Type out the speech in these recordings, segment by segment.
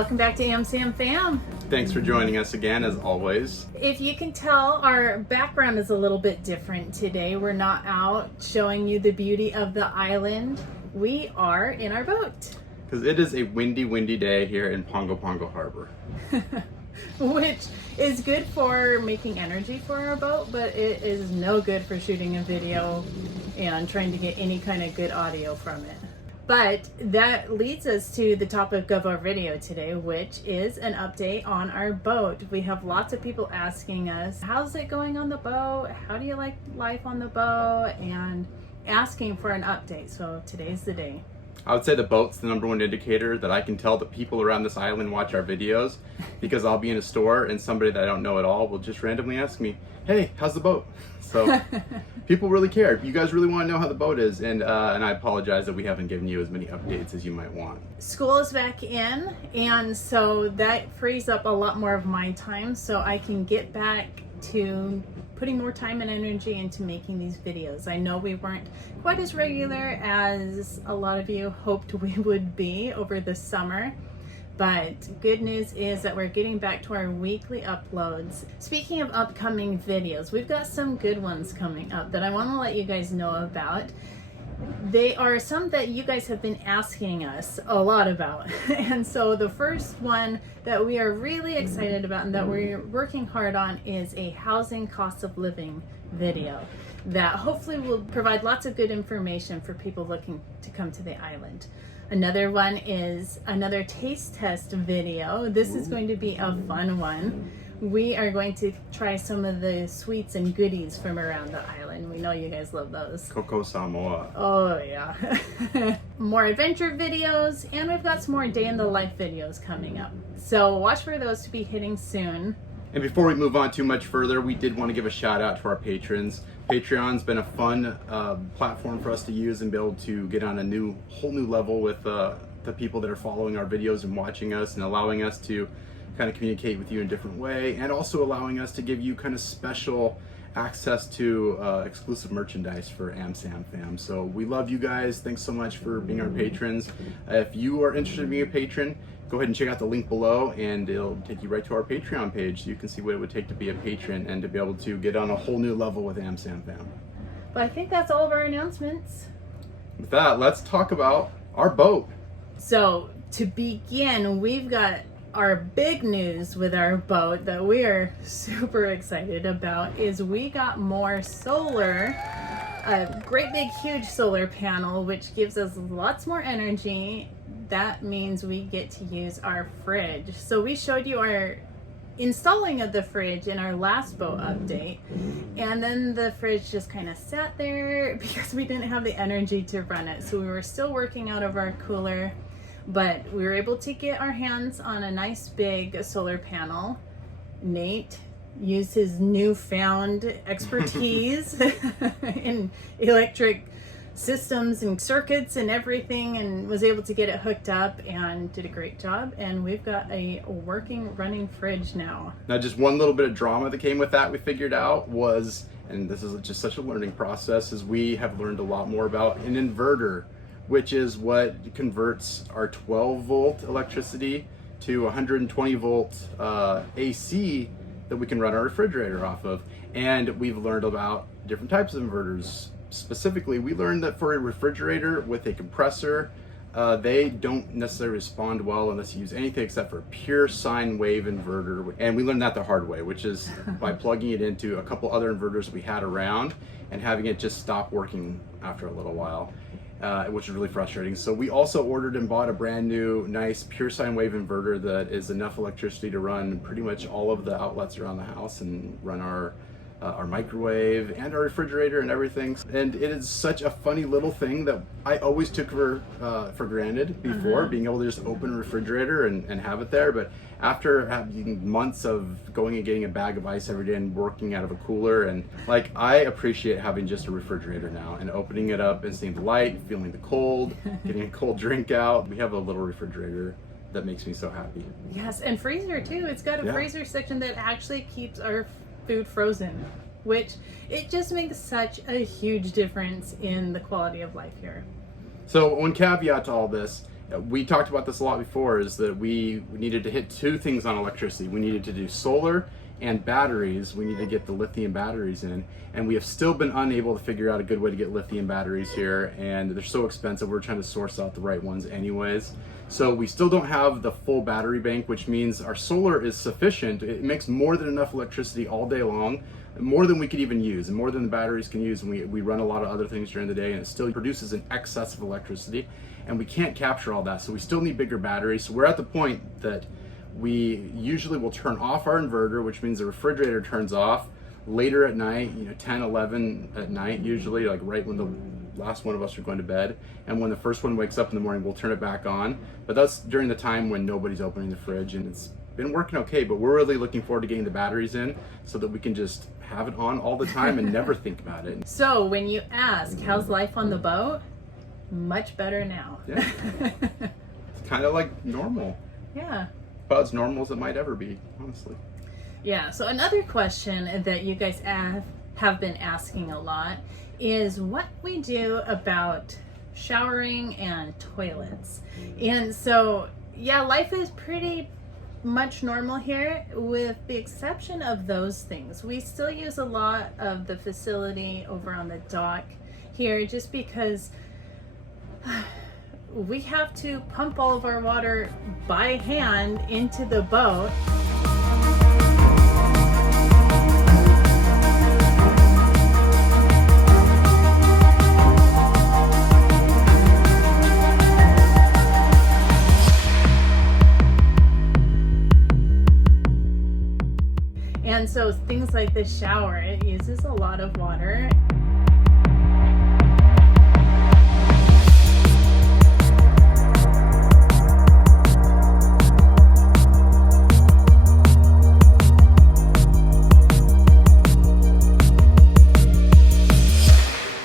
Welcome back to AmSamFam. Thanks for joining us again, as always. If you can tell, our background is a little bit different today. We're not out showing you the beauty of the island. We are in our boat. Because it is a windy, windy day here in Pago Pago Harbor. Which is good for making energy for our boat, but it is no good for shooting a video and trying to get any kind of good audio from it. But that leads us to the topic of our video today, which is an update on our boat. We have lots of people asking us, how's it going on the boat? How do you like life on the boat? And asking for an update. So today's the day. I would say the boat's the #1 indicator that I can tell that people around this island watch our videos, because I'll be in a store and somebody that I don't know at all will just randomly ask me, hey, how's the boat? So people really care. You guys really want to know how the boat is, and I apologize that we haven't given you as many updates as you might want. School is back in, and so that frees up a lot more of my time so I can get back to putting more time and energy into making these videos. I know we weren't quite as regular as a lot of you hoped we would be over the summer, but good news is that we're getting back to our weekly uploads. Speaking of upcoming videos, we've got some good ones coming up that I want to let you guys know about. They are some that you guys have been asking us a lot about. And so the first one that we are really excited about and that we're working hard on is a housing cost of living video that hopefully will provide lots of good information for people looking to come to the island. Another one is another taste test video. This is going to be a fun one. We are going to try some of the sweets and goodies from around the island. We know you guys love those. Coco Samoa. Oh yeah. More adventure videos, and we've got some more day in the life videos coming up. So watch for those to be hitting soon. And before we move on too much further, we did want to give a shout out to our patrons. Patreon's been a fun platform for us to use and be able to get on a whole new level with the people that are following our videos and watching us, and allowing us to kind of communicate with you in a different way, and also allowing us to give you kind of special access to exclusive merchandise for AmSamFam. So we love you guys. Thanks so much for being our patrons. If you are interested in being a patron, go ahead and check out the link below, and it'll take you right to our Patreon page, so you can see what it would take to be a patron and to be able to get on a whole new level with AmSamFam. But I think that's all of our announcements. With that, let's talk about our boat. So to begin, we've got our big news with our boat that we are super excited about is we got more solar, a great big huge solar panel, which gives us lots more energy. That means we get to use our fridge. So we showed you our installing of the fridge in our last boat update, and then the fridge just kind of sat there because we didn't have the energy to run it. So we were still working out of our cooler, but we were able to get our hands on a nice big solar panel. Nate used his newfound expertise in electric systems and circuits and everything, and was able to get it hooked up and did a great job. And we've got a working, running fridge now. Now, just one little bit of drama that came with that we figured out was, and this is just such a learning process, is we have learned a lot more about an inverter, which is what converts our 12-volt electricity to 120-volt AC that we can run our refrigerator off of. And we've learned about different types of inverters. Specifically, we learned that for a refrigerator with a compressor, they don't necessarily respond well unless you use anything except for a pure sine wave inverter. And we learned that the hard way, which is by plugging it into a couple other inverters we had around and having it just stop working after a little while. Which is really frustrating. So we also ordered and bought a brand new, nice pure sine wave inverter that is enough electricity to run pretty much all of the outlets around the house and run our microwave and our refrigerator and everything. And it is such a funny little thing that I always took for granted before, being able to just open a refrigerator and have it there. But after having months of going and getting a bag of ice every day and working out of a cooler, and like, I appreciate having just a refrigerator now and opening it up and seeing the light, feeling the cold, getting a cold drink out. We have a little refrigerator that makes me so happy. Yes, and freezer too. It's got a freezer section that actually keeps our food frozen, which it just makes such a huge difference in the quality of life here. So one caveat to all this we talked about this a lot before, is that we needed to hit two things on electricity. We needed to do solar and batteries. We need to get the lithium batteries in, and we have still been unable to figure out a good way to get lithium batteries here, and they're so expensive. We're trying to source out the right ones anyways. So we still don't have the full battery bank, which means our solar is sufficient. It makes more than enough electricity all day long, more than we could even use, and more than the batteries can use. And we run a lot of other things during the day, and it still produces an excess of electricity, and we can't capture all that. So we still need bigger batteries. So we're at the point that we usually will turn off our inverter, which means the refrigerator turns off later at night, 10, 11 at night, usually, like right when the last one of us are going to bed. And when the first one wakes up in the morning, we'll turn it back on. But that's during the time when nobody's opening the fridge, and it's been working okay. But we're really looking forward to getting the batteries in so that we can just have it on all the time and never think about it. So when you ask, how's life on the boat? Much better now. Yeah. It's kind of like normal. Yeah. About as normal as it might ever be, honestly. Yeah, so another question that you guys have been asking a lot is what we do about showering and toilets. And so, yeah, life is pretty much normal here with the exception of those things. We still use a lot of the facility over on the dock here just because we have to pump all of our water by hand into the boat. And so things like the shower, it uses a lot of water.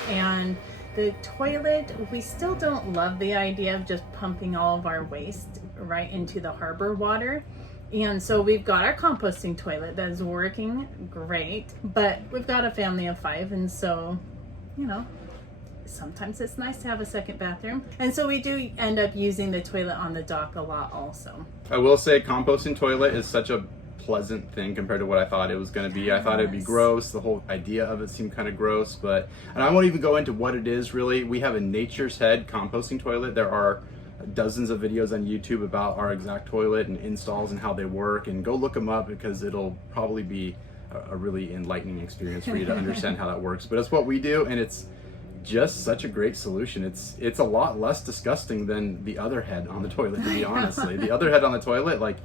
And the toilet, we still don't love the idea of just pumping all of our waste right into the harbor water. And so we've got our composting toilet that is working great, but we've got a family of 5, and so, sometimes it's nice to have a second bathroom. And so we do end up using the toilet on the dock a lot also. I will say composting toilet is such a pleasant thing compared to what I thought it was going to be. I thought it'd be gross. The whole idea of it seemed kind of gross, and I won't even go into what it is really. We have a Nature's Head composting toilet. There are dozens of videos on YouTube about our exact toilet and installs and how they work, and go look them up because it'll probably be a really enlightening experience for you to understand how that works. But it's what we do, and it's just such a great solution. It's a lot less disgusting than the other head on the toilet, to be honestly. The other head on the toilet, like,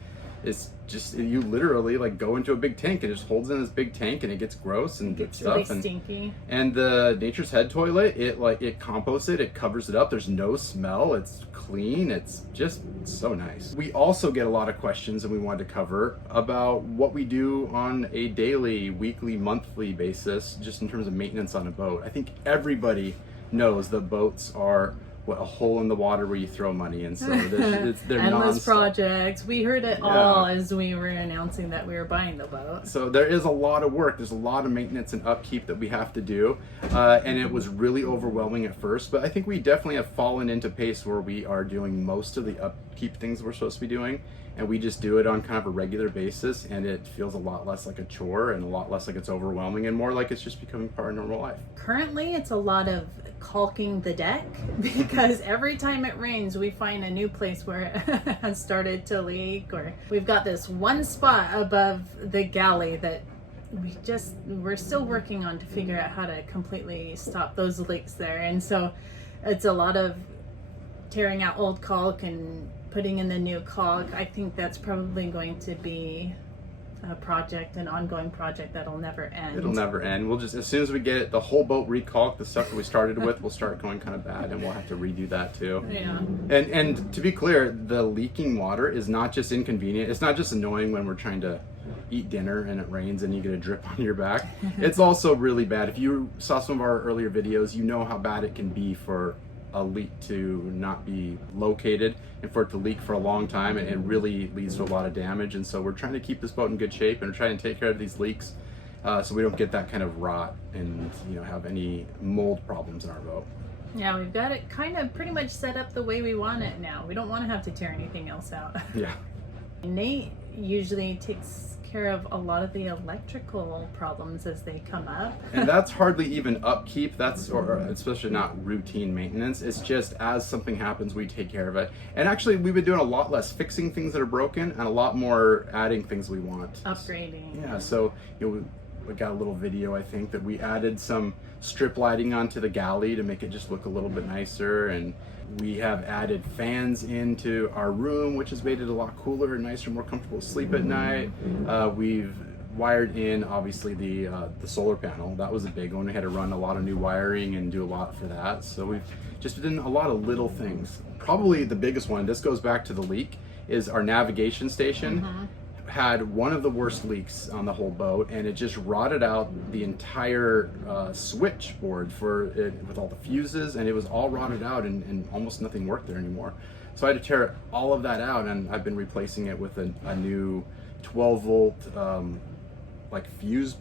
it's just, you literally like go into a big tank and it just holds in this big tank, and it gets gross and gets stuff really and stinky. And the Nature's Head toilet, it composts it covers it up. There's no smell. It's clean. It's just so nice. We also get a lot of questions, and we wanted to cover about what we do on a daily, weekly, monthly basis, just in terms of maintenance on a boat. I think everybody knows that boats are a hole in the water where you throw money, and so they're endless projects. We heard it all as we were announcing that we were buying the boat. So there is a lot of work. There's a lot of maintenance and upkeep that we have to do, and it was really overwhelming at first, but I think we definitely have fallen into pace where we are doing most of the upkeep things we're supposed to be doing, and we just do it on kind of a regular basis, and it feels a lot less like a chore and a lot less like it's overwhelming and more like it's just becoming part of normal life. Currently it's a lot of caulking the deck because every time it rains we find a new place where it has started to leak, or we've got this one spot above the galley that we're still working on to figure out how to completely stop those leaks there. And so it's a lot of tearing out old caulk and putting in the new caulk. I think that's probably going to be a project, an ongoing project that'll never end. It'll never end. We'll just, as soon as we get the whole boat recalked, the stuff that we started with will start going kind of bad, and we'll have to redo that too. Yeah. And to be clear, the leaking water is not just inconvenient. It's not just annoying when we're trying to eat dinner and it rains and you get a drip on your back. It's also really bad. If you saw some of our earlier videos, you know how bad it can be for a leak to not be located and for it to leak for a long time, and it really leads to a lot of damage. And so we're trying to keep this boat in good shape, and we're trying to take care of these leaks so we don't get that kind of rot and have any mold problems in our boat. Yeah, we've got it kind of pretty much set up the way we want it now. We don't want to have to tear anything else out. Yeah. Nate usually takes care of a lot of the electrical problems as they come up. And that's hardly even upkeep, or especially not routine maintenance. It's just as something happens, we take care of it. And actually, we've been doing a lot less fixing things that are broken and a lot more adding things we want. Upgrading. Yeah, so we got a little video, I think, that we added some strip lighting onto the galley to make it just look a little bit nicer, and we have added fans into our room, which has made it a lot cooler and nicer, more comfortable to sleep at night. We've wired in, obviously, the solar panel. That was a big one. We had to run a lot of new wiring and do a lot for that. So we've just done a lot of little things. Probably the biggest one, this goes back to the leak, is our navigation station. Had one of the worst leaks on the whole boat, and it just rotted out the entire switchboard for it with all the fuses, and it was all rotted out, and almost nothing worked there anymore. So I had to tear all of that out, and I've been replacing it with a new 12 volt like fuse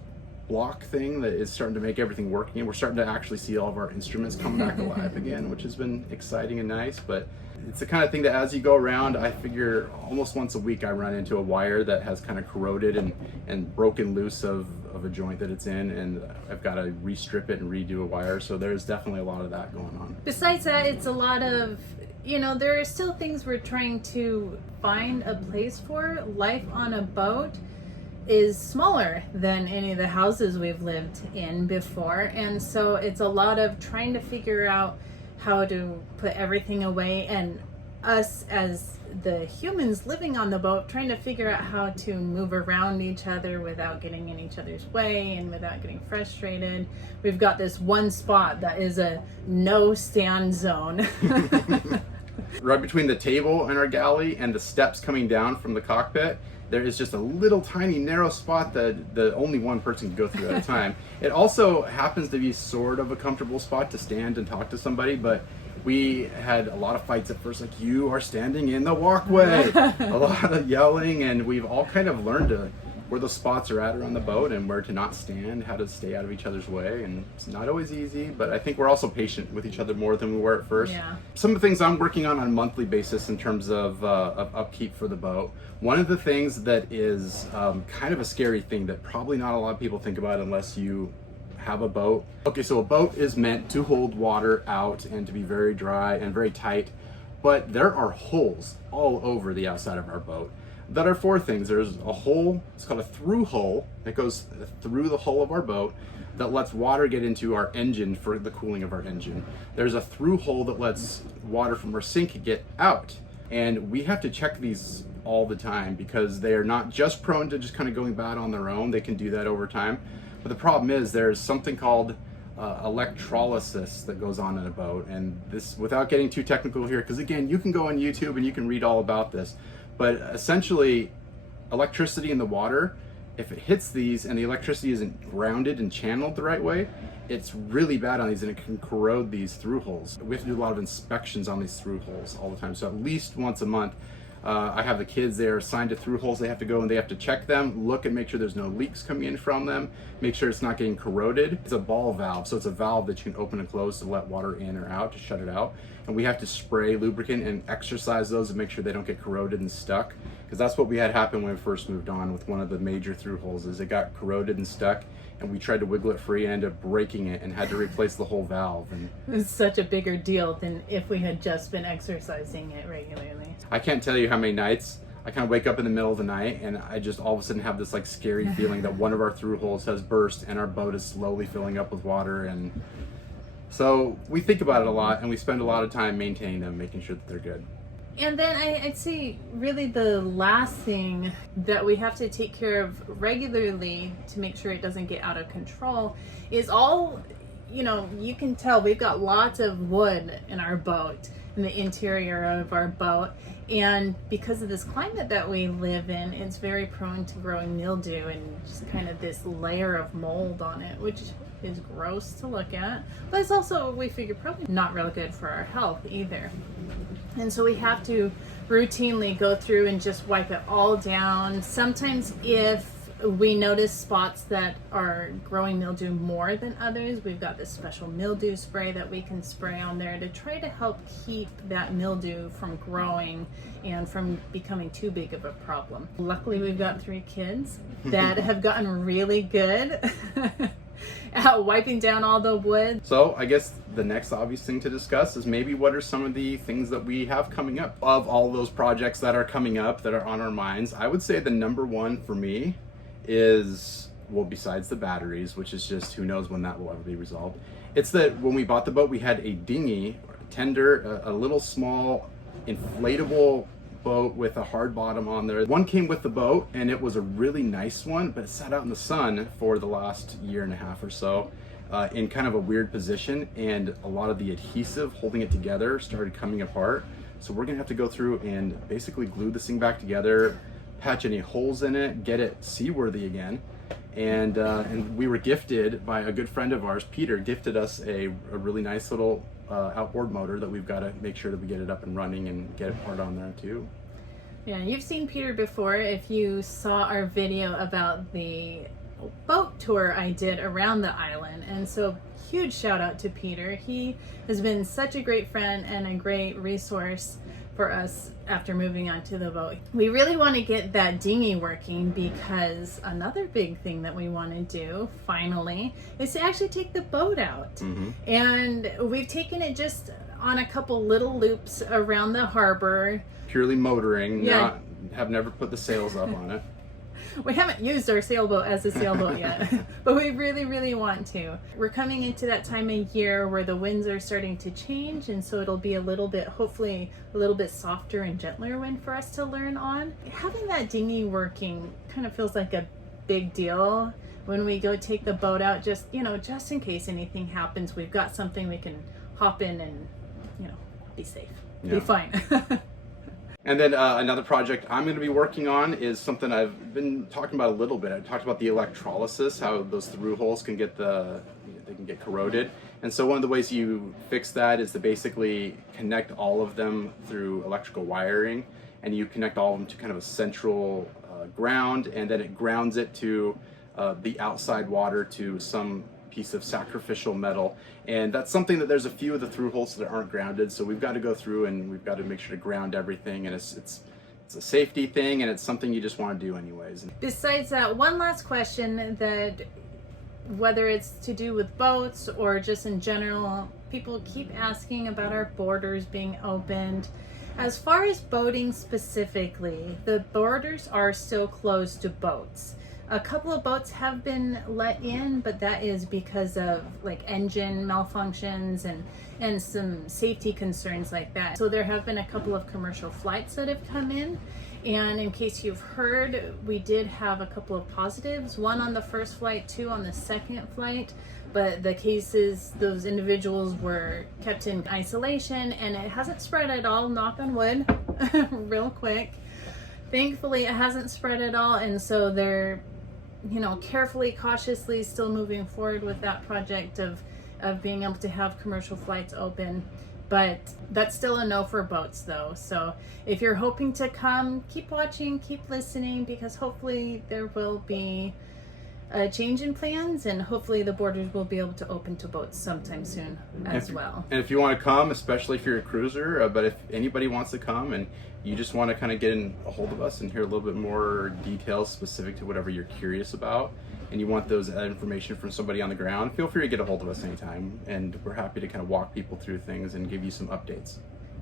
block thing that is starting to make everything working, and we're starting to actually see all of our instruments come back alive again, which has been exciting and nice. But it's the kind of thing that as you go around, I figure almost once a week I run into a wire that has kind of corroded and broken loose of a joint that it's in, and I've got to restrip it and redo a wire. So there's definitely a lot of that going on. Besides that, it's a lot of, there are still things we're trying to find a place for. Life on a boat is smaller than any of the houses we've lived in before, and so it's a lot of trying to figure out how to put everything away, and us as the humans living on the boat trying to figure out how to move around each other without getting in each other's way and without getting frustrated. We've got this one spot that is a no stand zone. Right between the table and our galley and the steps coming down from the cockpit, there is just a little tiny narrow spot that only one person can go through at a time. It also happens to be sort of a comfortable spot to stand and talk to somebody, but we had a lot of fights at first, like, you are standing in the walkway, a lot of yelling, and we've all kind of learned where the spots are at around the boat and where to not stand, how to stay out of each other's way. And it's not always easy, but I think we're also patient with each other more than we were at first. Yeah. Some of the things I'm working on a monthly basis in terms of upkeep for the boat. One of the things that is kind of a scary thing that probably not a lot of people think about unless you have a boat. Okay, so a boat is meant to hold water out and to be very dry and very tight, but there are holes all over the outside of our boat that are for things. There's a hole, it's called a through hole, that goes through the hull of our boat that lets water get into our engine for the cooling of our engine. There's a through hole that lets water from our sink get out. And we have to check these all the time because they are not just prone to just kind of going bad on their own. They can do that over time. But the problem is there's something called electrolysis that goes on in a boat. And this, without getting too technical here, because again, you can go on YouTube and you can read all about this. But essentially, electricity in the water, if it hits these and the electricity isn't grounded and channeled the right way, it's really bad on these and it can corrode these through holes. We have to do a lot of inspections on these through holes all the time. So at least once a month, I have the kids, they're assigned to through holes. They have to go and they have to check them, look and make sure there's no leaks coming in from them, make sure it's not getting corroded. It's a ball valve, so it's a valve that you can open and close to let water in or out, to shut it out. And we have to spray lubricant and exercise those and make sure they don't get corroded and stuck. Because that's what we had happen when we first moved on with one of the major through holes, is it got corroded and stuck. And we tried to wiggle it free and ended up breaking it and had to replace the whole valve. And it's such a bigger deal than if we had just been exercising it regularly. I can't tell you how many nights I kind of wake up in the middle of the night and I just all of a sudden have this like scary feeling that one of our through holes has burst and our boat is slowly filling up with water. And so we think about it a lot and we spend a lot of time maintaining them, making sure that they're good. And then I'd say really the last thing that we have to take care of regularly to make sure it doesn't get out of control is all, you can tell we've got lots of wood in our boat, in the interior of our boat. And because of this climate that we live in, it's very prone to growing mildew and just kind of this layer of mold on it, which is gross to look at. But it's also, we figure, probably not real good for our health either. And so we have to routinely go through and just wipe it all down. Sometimes if we notice spots that are growing mildew more than others, we've got this special mildew spray that we can spray on there to try to help keep that mildew from growing and from becoming too big of a problem. Luckily, we've got 3 kids that have gotten really good at wiping down all the wood. So I guess the next obvious thing to discuss is maybe what are some of the things that we have coming up. Of all those projects that are coming up that are on our minds, I would say the number one for me is, well, besides the batteries, which is just who knows when that will ever be resolved, it's that when we bought the boat, we had a dinghy, tender, a little small inflatable boat with a hard bottom on there. One came with the boat and it was a really nice one, but it sat out in the sun for the last year and a half or so in kind of a weird position, and a lot of the adhesive holding it together started coming apart. So we're gonna have to go through and basically glue this thing back together, patch any holes in it, get it seaworthy again. And we were gifted by a good friend of ours, Peter, gifted us a really nice little outboard motor that we've got to make sure that we get it up and running and get it part on there too. Yeah, you've seen Peter before if you saw our video about the boat tour I did around the island. And so huge shout out to Peter. He has been such a great friend and a great resource for us after moving on to the boat. We really want to get that dinghy working because another big thing that we want to do finally is to actually take the boat out. Mm-hmm. And we've taken it just on a couple little loops around the harbor. Purely motoring, Yeah. have never put the sails up on it. We haven't used our sailboat as a sailboat yet, but we really, really want to. We're coming into that time of year where the winds are starting to change, and so it'll be a little bit, hopefully, a little bit softer and gentler wind for us to learn on. Having that dinghy working kind of feels like a big deal when we go take the boat out, just in case anything happens, we've got something we can hop in and, be safe, be fine. And then another project I'm going to be working on is something I've been talking about a little bit. I talked about the electrolysis, how those through holes can get they can get corroded. And so one of the ways you fix that is to basically connect all of them through electrical wiring, and you connect all of them to kind of a central ground, and then it grounds it to the outside water to some piece of sacrificial metal. And that's something that there's a few of the through holes that aren't grounded, so we've got to go through and we've got to make sure to ground everything, and it's a safety thing, and it's something you just want to do anyways. Besides that, one last question that, whether it's to do with boats or just in general, people keep asking about our borders being opened. As far as boating specifically, the borders are still closed to boats. A couple of boats have been let in, but that is because of engine malfunctions and some safety concerns like that. So there have been a couple of commercial flights that have come in. And in case you've heard, we did have a couple of positives, one on the first flight, 2 on the second flight. But the cases, those individuals were kept in isolation, and it hasn't spread at all, knock on wood, real quick. Thankfully, it hasn't spread at all, and so they're carefully, cautiously still moving forward with that project of being able to have commercial flights open. But that's still a no for boats though. So if you're hoping to come, keep watching, keep listening, because hopefully there will be a change in plans, and hopefully the borders will be able to open to boats sometime soon as well. And if you want to come, especially if you're a cruiser, but if anybody wants to come and you just want to kind of get in a hold of us and hear a little bit more details specific to whatever you're curious about, and you want that information from somebody on the ground, feel free to get a hold of us anytime, and we're happy to kind of walk people through things and give you some updates.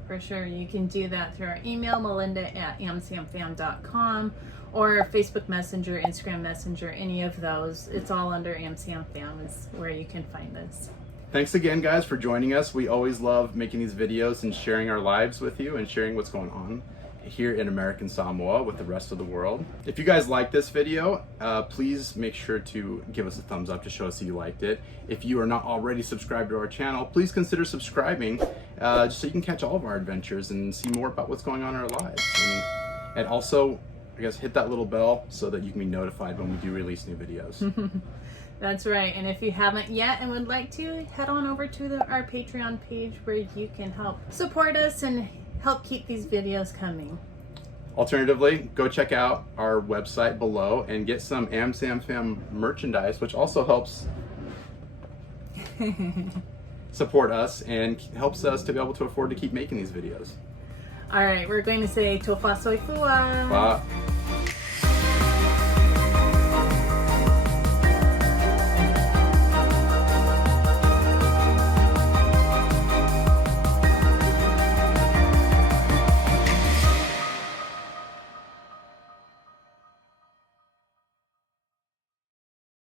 For sure, you can do that through our email, melinda@amsamfam.com, or Facebook Messenger, Instagram Messenger, any of those. It's all under AmSamFam is where you can find us. Thanks again, guys, for joining us. We always love making these videos and sharing our lives with you and sharing what's going on here in American Samoa with the rest of the world. If you guys like this video, please make sure to give us a thumbs up to show us that you liked it. If you are not already subscribed to our channel, please consider subscribing just so you can catch all of our adventures and see more about what's going on in our lives. And also, I guess, hit that little bell so that you can be notified when we do release new videos. That's right. And if you haven't yet and would like to, head on over to our Patreon page where you can help support us and help keep these videos coming. Alternatively, go check out our website below and get some AmSamFam merchandise, which also helps support us and helps us to be able to afford to keep making these videos. All right, we're going to say Tofa Soifua. Bye.